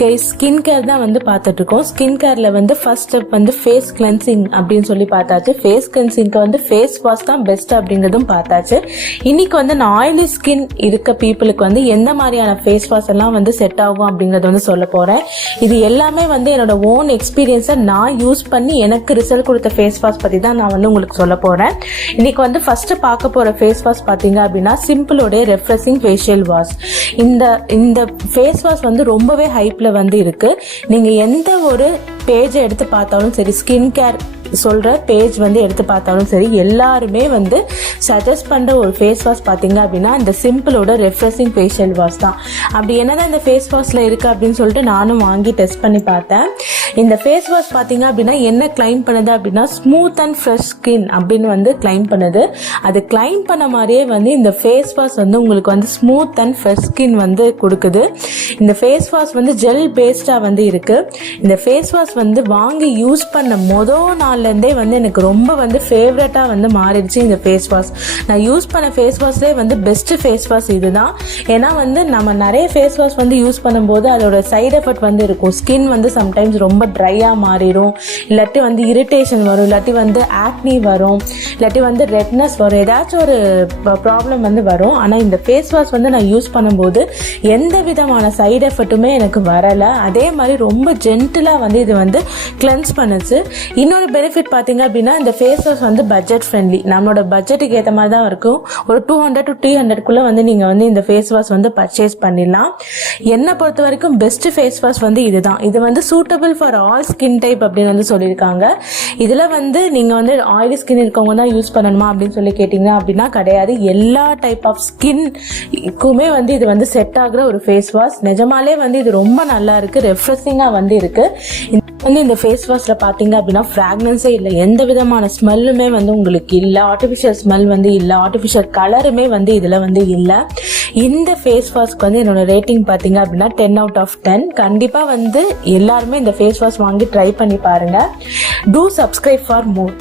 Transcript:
Guys, skin care தான் வந்து பார்த்துட்டு இருக்கோம். ஸ்கின் கேர்ல வந்து ஃபர்ஸ்ட் ஸ்டெப் வந்து ஃபேஸ் கிளென்சிங் அப்படின்னு சொல்லி பார்த்தாச்சு. ஃபேஸ் கிளென்சிங்க்கு வந்து ஃபேஸ் வாஷ் தான் பெஸ்ட் அப்படிங்கிறதும் பார்த்தாச்சு. இன்னைக்கு வந்து நான் ஆயிலி ஸ்கின் இருக்க பீப்புளுக்கு வந்து எந்த மாதிரியான ஃபேஸ் வாஷ் எல்லாம் வந்து செட் ஆகும் அப்படிங்கறத வந்து சொல்ல போறேன். இது எல்லாமே வந்து என்னோட ஓன் எக்ஸ்பீரியன்ஸை நான் யூஸ் பண்ணி எனக்கு ரிசல்ட் கொடுத்த ஃபேஸ் வாஷ் பத்தி தான் நான் வந்து உங்களுக்கு சொல்ல போறேன். இன்னைக்கு வந்து ஃபர்ஸ்ட் பார்க்க போற ஃபேஸ் வாஷ் பாத்தீங்க அப்படின்னா சிம்பிளோட ரெஃப்ரெஷிங் ஃபேஷியல் வாஷ். இந்த ஃபேஸ் வாஷ் வந்து ரொம்பவே ஹைப்ல வந்து இருக்கு. நீங்க எந்த ஒரு பேஜை எடுத்து பார்த்தாலும் சரி, ஸ்கின் கேர் சொல்ற பேஜ் வந்து எடுத்து பார்த்தாலும் சரி, எல்லாருமே வந்து சஜஸ்ட் பண்ற ஒரு ஃபேஸ் வாஷ் பாத்தீங்க அப்படின்னா இந்த சிம்பிளோட ரெஃப்ரெஷிங் ஃபேஷியல் வாஷ் தான். அப்படி என்னதான் இந்த ஃபேஸ் வாஷ்ல இருக்கு அப்படின்னு சொல்லிட்டு நானும் வாங்கி டெஸ்ட் பண்ணி பார்த்தேன். இந்த ஃபேஸ் வாஷ் பாத்தீங்க அப்படின்னா என்ன கிளைம் பண்ணுது அப்படின்னா ஸ்மூத் அண்ட் ஃப்ரெஷ் ஸ்கின் அப்படின்னு வந்து கிளைம் பண்ணுது. அது கிளைம் பண்ண மாதிரியே வந்து இந்த ஃபேஸ் வாஷ் வந்து உங்களுக்கு வந்து ஸ்மூத் அண்ட் ஃப்ரெஷ் ஸ்கின் வந்து கொடுக்குது. இந்த ஃபேஸ் வாஷ் வந்து ஜெல் பேஸ்டா வந்து இருக்கு. இந்த ஃபேஸ் வாஷ் வந்து வாங்கி யூஸ் பண்ண முதல் நாள்ல இருந்தே வந்து எனக்கு ரொம்ப வந்து ஃபேவரட்டா வந்து மாறிடுச்சு இந்த ஃபேஸ் வாஷ். நான் யூஸ் பண்ண ஃபேஸ் வாஷ்லேயே வந்து பெஸ்ட் ஃபேஸ் வாஷ் இதுதான். ஏன்னா வந்து நம்ம நிறைய ஃபேஸ் வாஷ் வந்து யூஸ் பண்ணும்போது அதோட சைடு எஃபெக்ட் வந்து இருக்கும். ஸ்கின் வந்து சம்டைம்ஸ் ரொம்ப ட்ரையா மாறிடும், இல்லாட்டி வந்து இரிட்டேஷன் வரும், இல்லாட்டி வந்து ஆக்னி வரும், இல்லாட்டி வந்து ரெட்னஸ் வரும், ஏதாச்சும் ஒரு ப்ராப்ளம் வந்து வரும். ஆனா இந்த ஃபேஸ் வாஷ் வந்து நான் யூஸ் பண்ணும்போது எந்த விதமான சைடு எஃபெக்ட்டுமே எனக்கு வரல. அதே மாதிரி ரொம்ப ஜென்டிலா வந்து இது வந்து கிளென்ஸ் பண்ணுச்சு. இன்னொரு பெனிஃபிட் பாத்தீங்க அப்படின்னா இந்த ஃபேஸ் வாஷ் வந்து பட்ஜெட் ஃப்ரெண்ட்லி. நம்மளோட பட்ஜெட்டுக்கு ஏற்ற மாதிரி தான் இருக்கும். ஒரு 200 to 300 வந்து நீங்க வந்து இந்த ஃபேஸ் வாஷ் வந்து பர்ச்சேஸ் பண்ணிடலாம். என்னை பொறுத்த வரைக்கும் பெஸ்ட் ஃபேஸ் வாஷ் வந்து இதுதான். இது வந்து suitable for all skin type அப்படின்னு வந்து சொல்லியிருக்காங்க. இதுல வந்து நீங்க வந்து ஆயிலி ஸ்கின் இருக்கவங்க தான் யூஸ் பண்ணணுமா அப்படின்னு சொல்லி கேட்டீங்க அப்படின்னா கிடையாது. எல்லா டைப் ஆஃப் ஸ்கின்க்குமே வந்து இது வந்து செட் ஆகுற ஒரு ஃபேஸ் வாஷ். நிஜமாலே வந்து இது ரொம்ப நல்லா இருக்கு, ரெஃப்ரெஷிங்கா வந்து இருக்கு. வந்து இந்த ஃபேஸ் வாஷ்ல பாத்தீங்க அப்படின்னா ஃப்ராக்ரன்ஸே இல்லை, எந்த விதமான ஸ்மெல்லுமே வந்து உங்களுக்கு இல்லை, ஆர்டிஃபிஷியல் ஸ்மெல் வந்து இல்லை, ஆர்டிஃபிஷியல் கலருமே வந்து இதுல வந்து இல்லை. இந்த ஃபேஸ் வாஷ்க்கு வந்து என்னோட ரேட்டிங் பாத்தீங்க அப்படின்னா 10 out of 10. கண்டிப்பா வந்து எல்லாருமே இந்த ஃபேஸ் வாஷ் வாங்கி ட்ரை பண்ணி பாருங்க. Two subscribe for more.